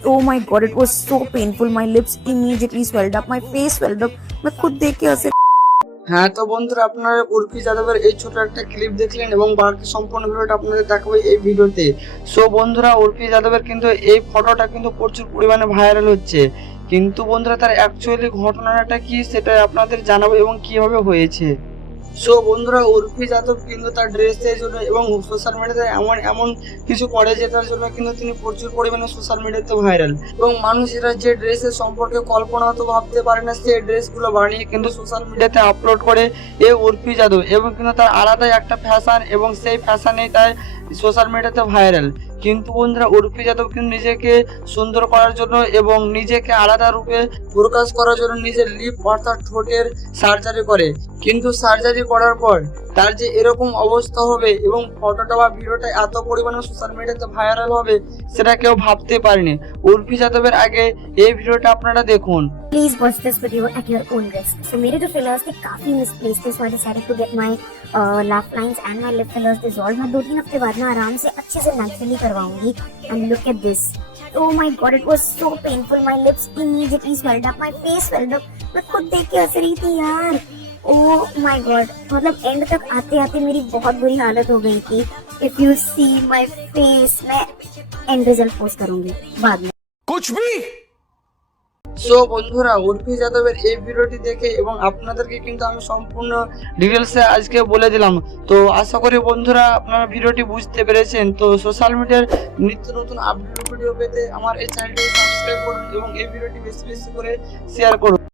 Oh my god, it was so painful. My lips immediately swelled up, my face swelled up. मैं खुद देख के ऐसे। হ্যাঁ, তো বন্ধুরা আপনারা উর্ফি যাদবের এই ছোট একটা ক্লিপ দেখলেন এবং বাকি সম্পূর্ণ ভিডিওটা আপনাদের দেখাবো এই ভিডিওতে। সো বন্ধুরা, উর্ফি যাদবের কিন্তু এই ফটোটা কিন্তু প্রচুর পরিমাণে ভাইরাল হচ্ছে, কিন্তু বন্ধুরা তার অ্যাকচুয়ালি ঘটনাটা কি সেটা আপনাদের জানাবো এবং কিভাবে হয়েছে। সো বন্ধুরা, উর্ফি যাদব কিন্তু তার ড্রেসের জন্য এবং সোশ্যাল মিডিয়াতে এমন এমন কিছু করে যেটার জন্য কিন্তু তিনি প্রচুর পরিমাণে সোশ্যাল মিডিয়াতে ভাইরাল, এবং মানুষেরা যে ড্রেসের সম্পর্কে কল্পনা তো ভাবতে পারে না সেই ড্রেসগুলো বানিয়ে কিন্তু সোশ্যাল মিডিয়াতে আপলোড করে এই উর্ফি যাদব, এবং কিন্তু তার আলাদাই একটা ফ্যাশন এবং সেই ফ্যাশনেই তার সোশ্যাল মিডিয়াতে ভাইরাল। কিন্তু বন্ধুরা, উর্ফি যাদব কিন্তু নিজেকে সুন্দর করার জন্য এবং নিজেকে আলাদা রূপে প্রকাশ করার জন্য নিজের লিপ অর্থাৎ ঠোঁটের সার্জারি করে, কিন্তু সার্জারি করার পর তার যে এরকম অবস্থা হবে এবং ফটোটা বা ভিডিওটা এত পরিমাণে সোশ্যাল মিডিয়াতে ভাইরাল হবে সেটা কেউ ভাবতে পারেনি। উর্ফি যাদবের আগে এই ভিডিওটা আপনারা দেখুন। Please watch this video at your own risk. So मेरे जो fillers थे काफी misplaced थे, so I decided to get my laugh lines and my lip fillers dissolved. मैं 2-3 हफ्ते बाद ना आराम से अच्छे से naturally करवाऊंगी. And look at this. Oh my god, it was so painful. My lips immediately swelled up, my face swelled up. मैं खुद देख के हंस रही थी यार. Oh my god, मतलब एंड तक आते आते मेरी बहुत बुरी हालत हो गई थी. If you see my face, मैं एंड रिजल्ट पोस्ट करूंगी बाद में. कुछ भी। সো বন্ধুরা, উর্ফি যাদবের এই ভিডিওটি দেখে এবং আপনাদেরকে কিন্তু আমি সম্পূর্ণ ডিটেলসে আজকে বলে দিলাম। তো আশা করি বন্ধুরা আপনারা ভিডিওটি বুঝতে পেরেছেন। তো সোশ্যাল মিডিয়ার নিত্য নতুন আপডেট ভিডিও পেতে আমার এই চ্যানেলটি সাবস্ক্রাইব করুন এবং এই ভিডিওটি বেশি বেশি করে শেয়ার করুন।